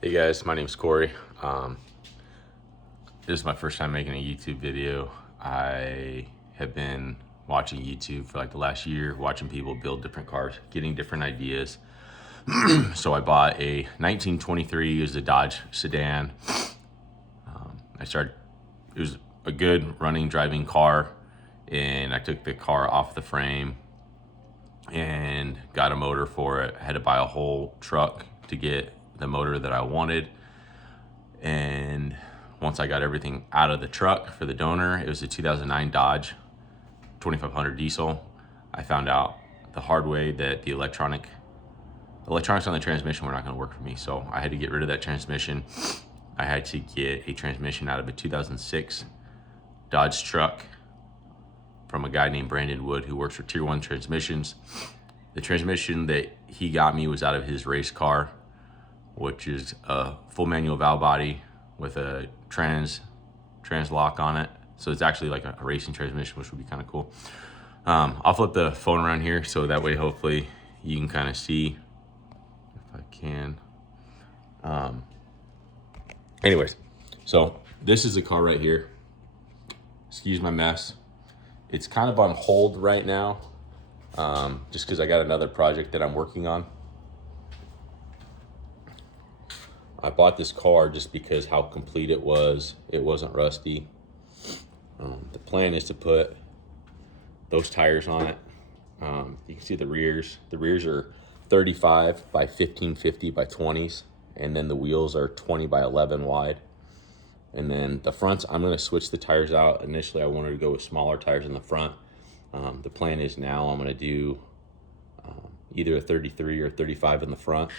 Hey guys, my name's Corey. This is my first time making a YouTube video. I have been watching YouTube for like the last year, watching people build different cars, getting different ideas. So I bought a 1923, it was a Dodge sedan. It was a good running, driving car, and I took the car off the frame and got a motor for it. I had to buy a whole truck to get the motor that I wanted. And once I got everything out of the truck for the donor, it was a 2009 Dodge 2500 diesel. I found out the hard way that the electronics on the transmission were not going to work for me. So I had to get rid of that transmission. I had to get a transmission out of a 2006 Dodge truck from a guy named Brandon Wood who works for Tier 1 Transmissions. The transmission that he got me was out of his race car, which is a full manual valve body with a trans lock on it. So it's actually like a racing transmission, which would be kind of cool. I'll flip the phone around here so that way hopefully you can kind of see if I can. Anyways, so this is the car right here. Excuse my mess. It's kind of on hold right now, just because I got another project that I'm working on. I bought this car just because how complete it was. It wasn't rusty. The plan is to put those tires on it. You can see the rears. The rears are 35 by 1550 by 20s, and then the wheels are 20 by 11 wide. And then the fronts, I'm going to switch the tires out. Initially, I wanted to go with smaller tires in the front. The plan is now I'm going to do either a 33 or 35 in the front.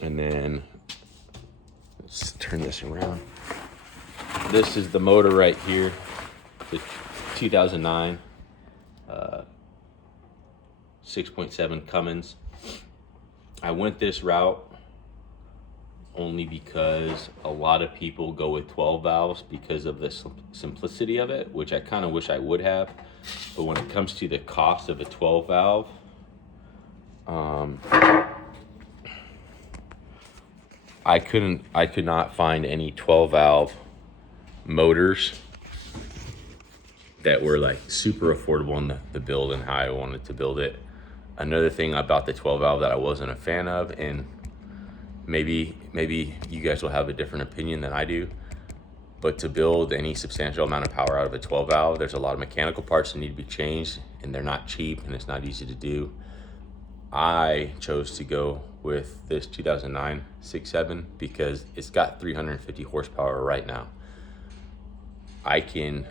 And then let's turn this around. This is the motor right here, the 2009 6.7 Cummins. I went this route only because a lot of people go with 12 valves because of the simplicity of it, which I kind of wish I would have. But when it comes to the cost of a 12 valve, I could not find any 12 valve motors that were like super affordable in the build and how I wanted to build it. Another thing about the 12 valve that I wasn't a fan of, and maybe you guys will have a different opinion than I do, but to build any substantial amount of power out of a 12 valve, there's a lot of mechanical parts that need to be changed, and they're not cheap and it's not easy to do. I chose to go with this 2009 6.7 because it's got 350 horsepower right now. I can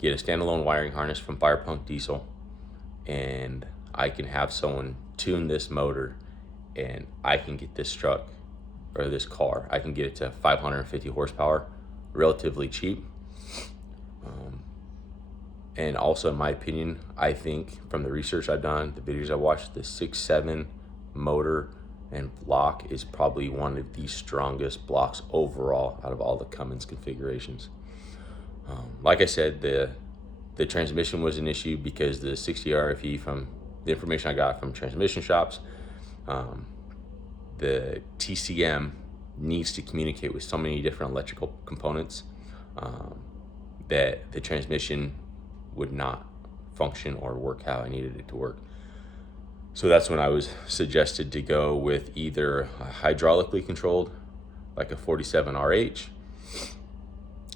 get a standalone wiring harness from Fire Punk Diesel, and I can have someone tune this motor, and I can get this truck or this car, I can get it to 550 horsepower relatively cheap. And also, in my opinion, I think from the research I've done, the videos I watched, the 6.7 motor and block is probably one of the strongest blocks overall out of all the Cummins configurations. Like I said, the transmission was an issue because the 60 RFE, from the information I got from transmission shops, the TCM needs to communicate with so many different electrical components that the transmission would not function or work how I needed it to work. So that's when I was suggested to go with either a hydraulically controlled, like a 47 RH.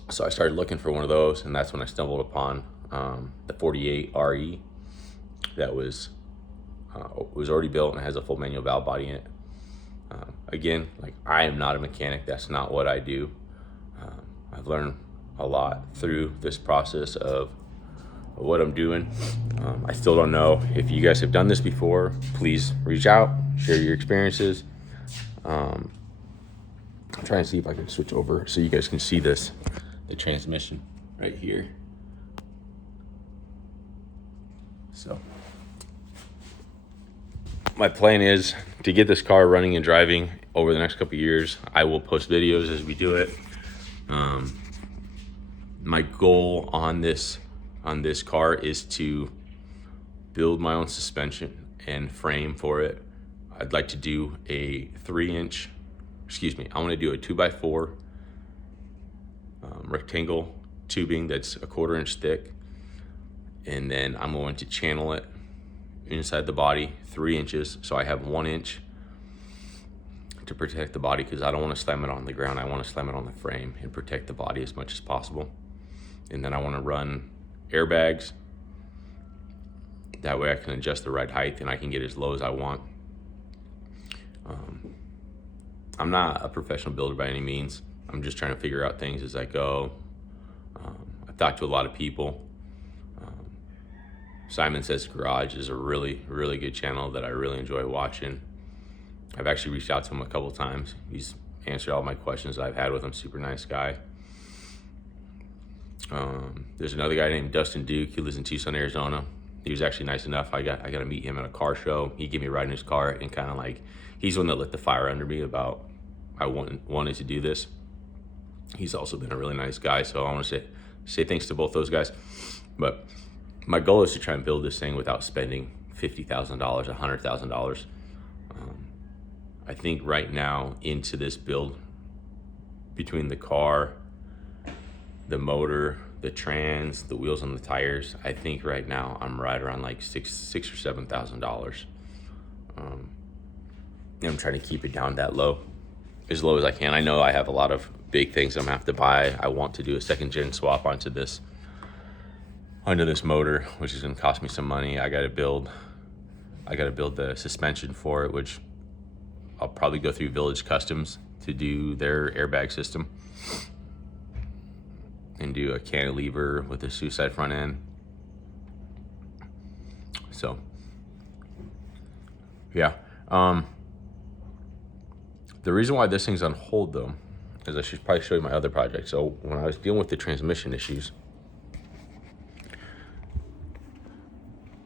So I started looking for one of those, and that's when I stumbled upon the 48 RE that was already built and has a full manual valve body in it. Again, like, I am not a mechanic. That's not what I do. I've learned a lot through this process of what I'm doing. I still don't know if you guys have done this before. Please reach out, share your experiences. I'm trying to see if I can switch over so you guys can see the transmission right here. So my plan is to get this car running and driving over the next couple of years. I will post videos as we do it. My goal on this car is to build my own suspension and frame for it. I'd like to do a 3-inch I want to do a 2x4 rectangle tubing that's a 1/4 inch thick, and then I'm going to channel it inside the body 3 inches, so I have 1 inch to protect the body, because I don't want to slam it on the ground. I want to slam it on the frame and protect the body as much as possible. And then I want to run airbags, that way I can adjust the right height and I can get as low as I want. I'm not a professional builder by any means. I'm just trying to figure out things as I go. I've talked to a lot of people. Simon Says Garage is a really, really good channel that I really enjoy watching. I've actually reached out to him a couple times. He's answered all my questions I've had with him. Super nice guy. There's another guy named Dustin Duke. He lives in Tucson, Arizona. He was actually nice enough. I got to meet him at a car show. He gave me a ride in his car, and kind of like, he's the one that lit the fire under me about I wanted to do this. He's also been a really nice guy, so I want to say thanks to both those guys. But my goal is to try and build this thing without spending $50,000, $100,000. I think right now into this build, between the car, the motor, the trans, the wheels and the tires, I think right now I'm right around like $6,000 or $7,000. I'm trying to keep it down that low, as low as I can. I know I have a lot of big things I'm gonna have to buy. I want to do a 2nd gen swap onto this motor, which is gonna cost me some money. I gotta build the suspension for it, which I'll probably go through Village Customs to do their airbag system, and do a cantilever with a suicide front end. So yeah, the reason why this thing's on hold though is I should probably show you my other project. So when I was dealing with the transmission issues,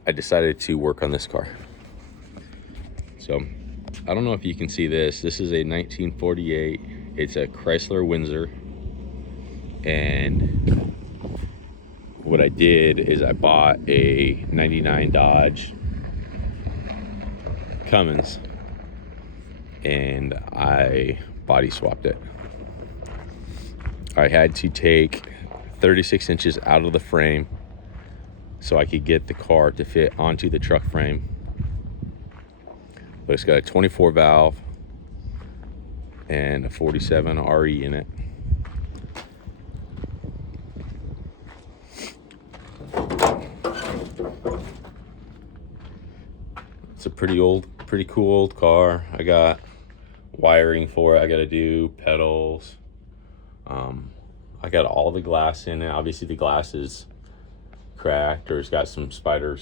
I decided to work on this car. So I don't know if you can see this. This is a 1948. It's a Chrysler Windsor. And what I did is I bought a 99 Dodge Cummins and I body swapped it. I had to take 36 inches out of the frame so I could get the car to fit onto the truck frame. But it's got a 24 valve and a 47 RE in it. It's a pretty cool old car. I got wiring for it. I got to do pedals. I got all the glass in it. Obviously the glass is cracked, or it's got some spider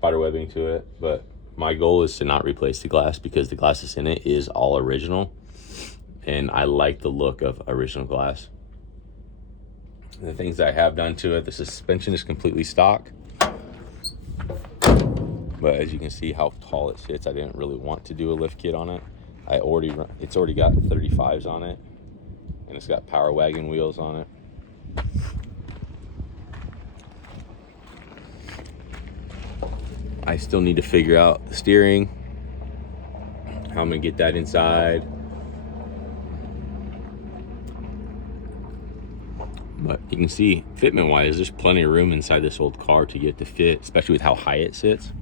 webbing to it, but my goal is to not replace the glass, because the glass that's in it is all original, and I like the look of original glass. And the things that I have done to it, the suspension is completely stock, but as you can see how tall it sits, I didn't really want to do a lift kit on it. It's already got 35s on it, and it's got power wagon wheels on it. I still need to figure out the steering, how I'm gonna get that inside. But you can see, fitment wise, there's plenty of room inside this old car to get to fit, especially with how high it sits.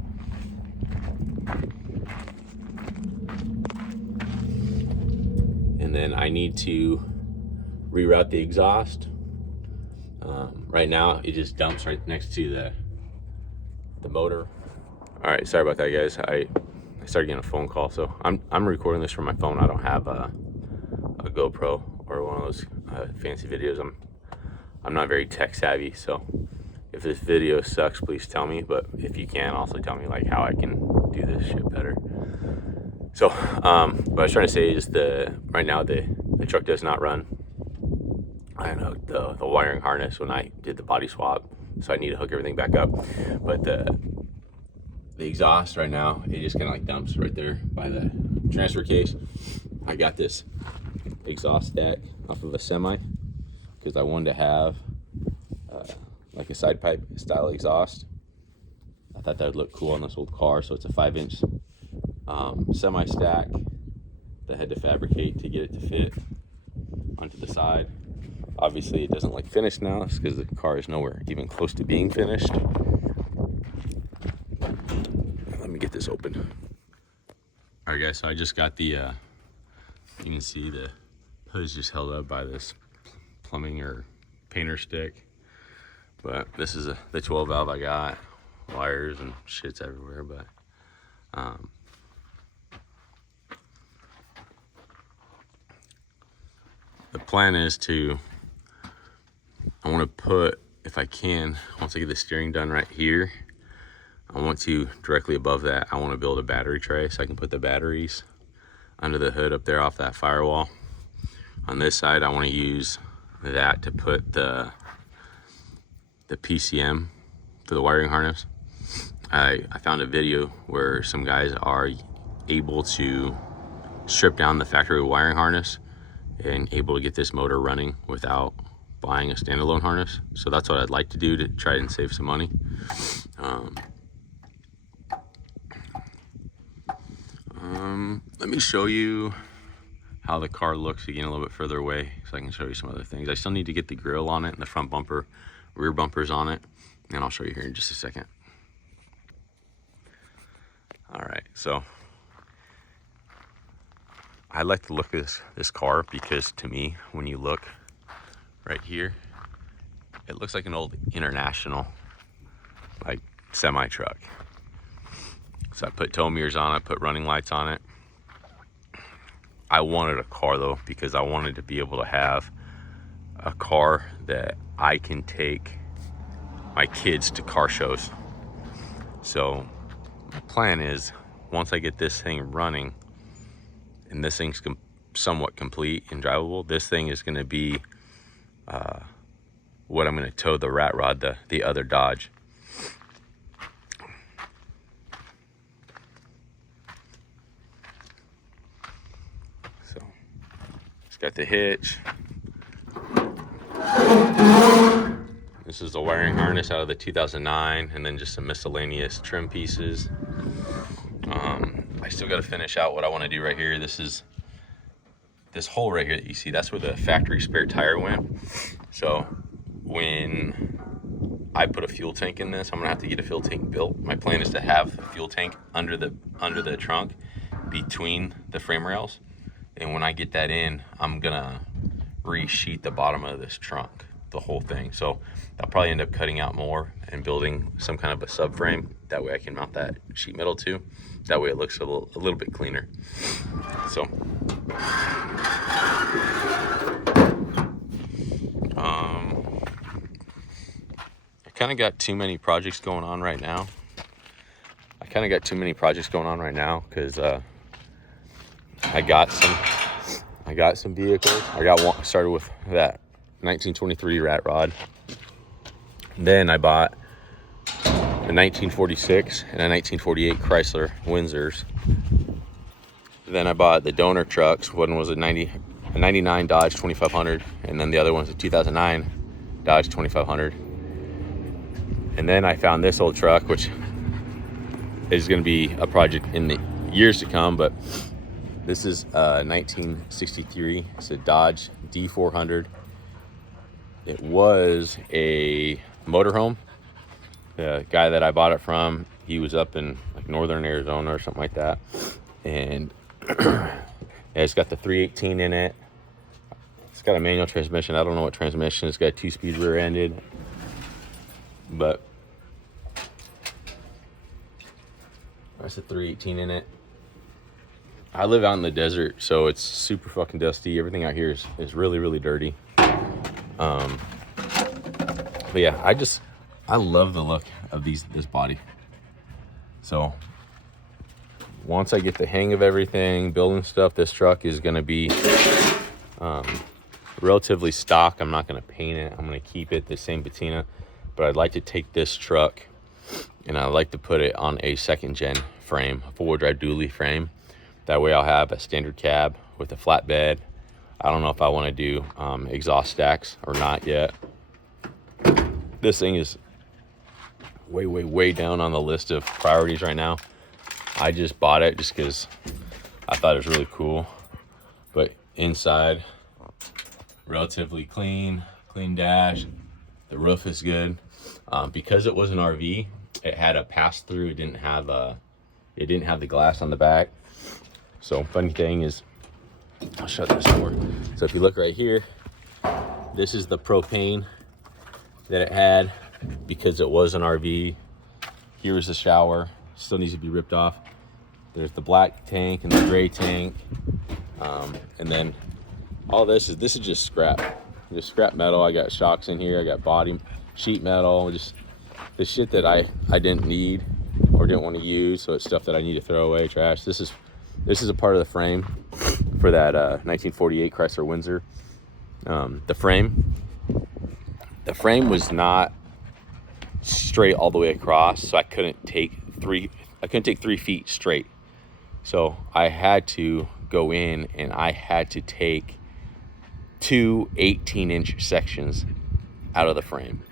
And then I need to reroute the exhaust. Right now it just dumps right next to the motor. All right, sorry about that, guys. I started getting a phone call, so I'm recording this from my phone. I don't have a GoPro or one of those fancy videos. I'm not very tech savvy, so if this video sucks, please tell me. But if you can, also tell me like how I can do this shit better. So what I was trying to say is right now the truck does not run. I don't know the wiring harness when I did the body swap, so I need to hook everything back up. But the exhaust right now, it just kind of like dumps right there by the transfer case. I got this exhaust stack off of a semi because I wanted to have like a side pipe style exhaust. I thought that would look cool on this old car, so it's a 5-inch semi stack. that I had to fabricate to get it to fit onto the side. Obviously, it doesn't look finished now because the car is nowhere even close to being finished. Let me get this open. All right, guys, so I just got the, you can see the hood is just held up by this plumbing or painter stick. But this is the 12 valve I got. Wires and shit's everywhere, but the plan is I want to put, if I can, once I get the steering done right here, I want to, directly above that, I want to build a battery tray so I can put the batteries under the hood up there off that firewall. On this side, I want to use that to put the PCM for the wiring harness. I found a video where some guys are able to strip down the factory wiring harness and able to get this motor running without buying a standalone harness. So that's what I'd like to do to try and save some money. Let me show you how the car looks again a little bit further away so I can show you some other things. I still need to get the grille on it and the front bumper, rear bumpers on it, and I'll show you here in just a second. All right, so I like to look at this car because to me, when you look right here, it looks like an old International, like semi truck. So I put tow mirrors on it, put running lights on it. I wanted a car though, because I wanted to be able to have a car that I can take my kids to car shows. So my plan is, once I get this thing running and this thing's somewhat complete and drivable, this thing is going to be what I'm going to tow the rat rod, the other Dodge. So it's got the hitch. This is the wiring harness out of the 2009, and then just some miscellaneous trim pieces. I still got to finish out what I want to do right here. This hole right here that you see, that's where the factory spare tire went. So when I put a fuel tank in this, I'm gonna have to get a fuel tank built. My plan is to have a fuel tank under the trunk between the frame rails, and when I get that in, I'm gonna resheet the bottom of this trunk, the whole thing. So I'll probably end up cutting out more and building some kind of a subframe. That way I can mount that sheet metal too. That way it looks a little bit cleaner. So I kind of got too many projects going on right now. Because I got some vehicles. I got one, started with that 1923 rat rod. Then I bought a 1946 and a 1948 Chrysler Windsors. Then I bought the donor trucks. One was a 99 Dodge 2500, and then the other one's a 2009 Dodge 2500. And then I found this old truck, which is going to be a project in the years to come, but this is 1963. It's a Dodge D400. It was a motorhome. The guy that I bought it from, he was up in like northern Arizona or something like that, and it's got the 318 in it. It's got a manual transmission. I don't know what transmission. It's got a 2-speed rear-ended, but that's a 318 in it. I live out in the desert, so it's super fucking dusty. Everything out here is really, really dirty. But yeah, I love the look of this body. So once I get the hang of everything, building stuff, this truck is going to be relatively stock. I'm not going to paint it. I'm going to keep it the same patina, but I'd like to take this truck and I'd like to put it on a second gen frame, a 4-wheel drive dually frame. That way I'll have a standard cab with a flatbed. I don't know if I want to do exhaust stacks or not yet. This thing is way, way, way down on the list of priorities right now. I just bought it just because I thought it was really cool. But inside, relatively clean dash. The roof is good. Because it was an RV, it had a pass-through. It didn't have the glass on the back. So funny thing is, I'll shut this door. So if you look right here, this is the propane that it had because it was an RV. Here is the shower. Still needs to be ripped off. There's the black tank and the gray tank. And then all this is just scrap. Just scrap metal. I got shocks in here. I got body sheet metal. Just the shit that I didn't need or didn't want to use. So it's stuff that I need to throw away, trash. This is a part of the frame for that 1948 Chrysler Windsor. The frame was not straight all the way across, so I couldn't take 3 feet straight. So I had to go in and I had to take 2 18-inch sections out of the frame.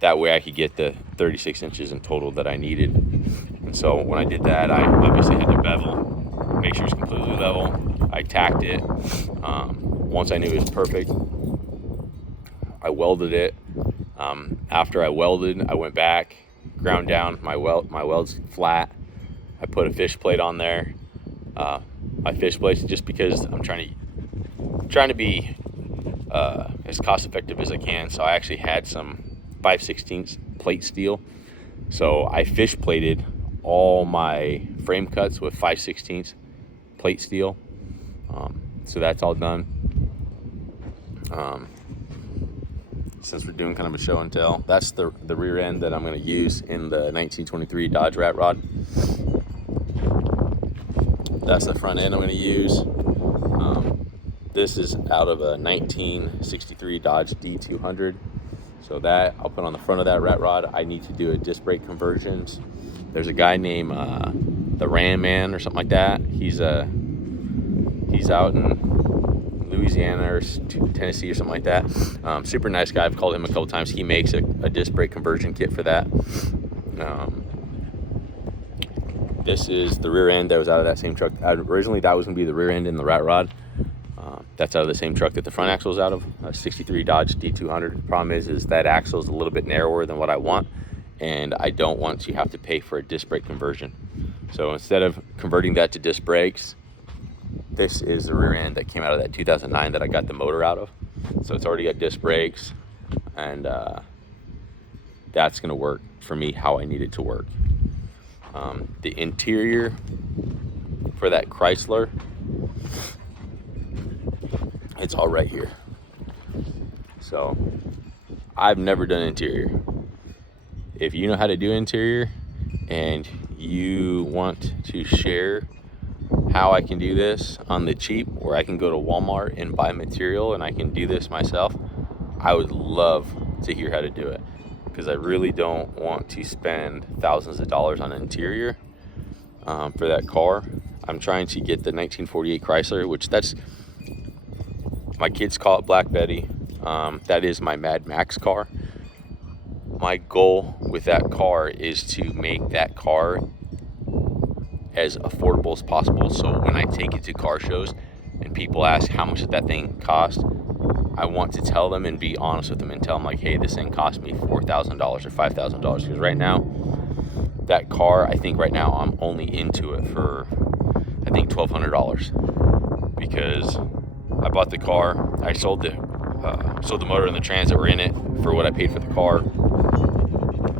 That way I could get the 36 inches in total that I needed. And so when I did that, I obviously had to bevel, make sure it's completely level. I tacked it. Once I knew it was perfect, I welded it. After I welded, I went back, ground down my weld's flat. I put a fish plate on there. My fish plate, just because I'm trying to be as cost effective as I can. So I actually had some 5/16 plate steel. So I fish plated all my frame cuts with 5/16 plate steel. So that's all done. Since we're doing kind of a show and tell, that's the rear end that I'm going to use in the 1923 Dodge Rat Rod. That's the front end I'm going to use. This is out of a 1963 Dodge D200. So that I'll put on the front of that Rat Rod. I need to do a disc brake conversions. There's a guy named the Ram Man or something like that. He's out in Louisiana or Tennessee or something like that. Super nice guy. I've called him a couple times. He makes a disc brake conversion kit for that. This is the rear end that was out of that same truck. Originally that was going to be the rear end in the Rat Rod. That's out of the same truck that the front axle is out of, a 63 Dodge D200. The problem is that axle is a little bit narrower than what I want, and I don't want to have to pay for a disc brake conversion. So instead of converting that to disc brakes, this is the rear end that came out of that 2009 that I got the motor out of. So it's already got disc brakes, and that's going to work for me how I need it to work. The interior for that Chrysler, it's all right here. So I've never done interior. If you know how to do interior and you want to share how I can do this on the cheap, where I can go to Walmart and buy material and I can do this myself, I would love to hear how to do it, because I really don't want to spend thousands of dollars on interior for that car. I'm trying to get the 1948 Chrysler, which my kids call it Black Betty. That is my Mad Max car. My goal with that car is to make that car as affordable as possible. So when I take it to car shows and people ask how much did that thing cost, I want to tell them and be honest with them and tell them, like, hey, this thing cost me $4,000 or $5,000. Because right now, that car, I think right now I'm only into it for, I think, $1,200. Because I bought the car, I sold the motor and the trans that were in it for what I paid for the car.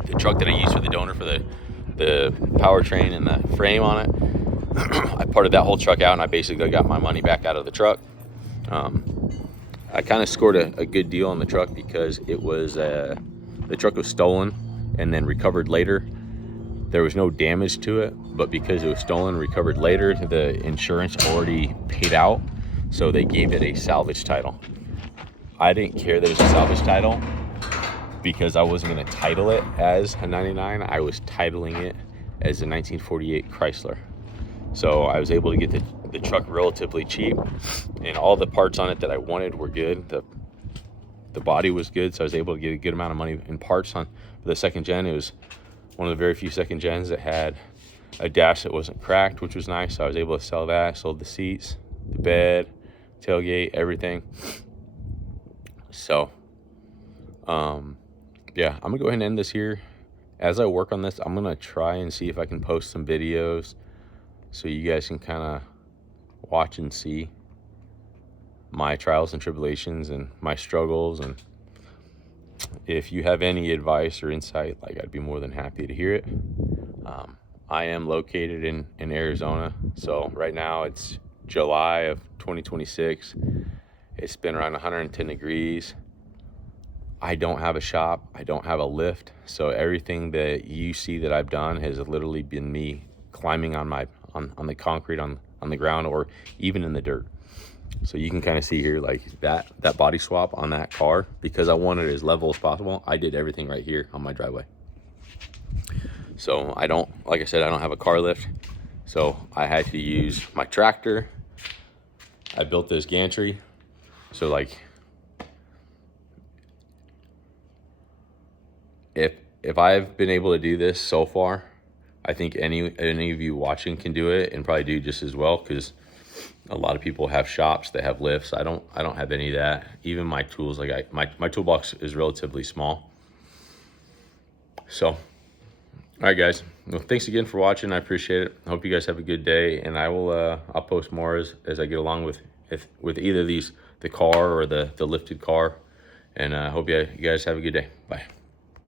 The truck that I used for the donor for the powertrain and the frame on it, I parted that whole truck out and I basically got my money back out of the truck. I kind of scored a good deal on the truck because it was the truck was stolen and then recovered later. There was no damage to it, but because it was stolen, recovered later, the insurance already paid out, so they gave it a salvage title. I didn't care that it was a salvage title because I wasn't going to title it as a 99. I was titling it as a 1948 Chrysler. So I was able to get the truck relatively cheap, and all the parts on it that I wanted were good. The body was good, so I was able to get a good amount of money in parts on the second gen. It was one of the very few second gens that had a dash that wasn't cracked, which was nice. So I was able to sell that. Sold the seats, the bed, tailgate, everything. So, yeah, I'm gonna go ahead and end this here. As I work on this, I'm gonna try and see if I can post some videos so you guys can kind of watch and see my trials and tribulations and my struggles. And if you have any advice or insight, like, I'd be more than happy to hear it. I am located in Arizona, so right now it's July of 2026. It's been around 110 degrees. I don't have a shop, I don't have a lift, so everything that you see that I've done has literally been me climbing on the concrete, on the ground, or even in the dirt. So you can kind of see here, like that body swap on that car, because I wanted it as level as possible. I did everything right here on my driveway. So I don't, like I said, I don't have a car lift, so I had to use my tractor. I built this gantry, so like, if I've been able to do this so far, I think any of you watching can do it, and probably do just as well, because a lot of people have shops that have lifts. I don't have any of that. Even my tools, like my toolbox is relatively small. So, all right, guys. Well, thanks again for watching. I appreciate it. I hope you guys have a good day, and I will I'll post more as I get along with either these, the car or the lifted car. And I hope you guys have a good day. Bye.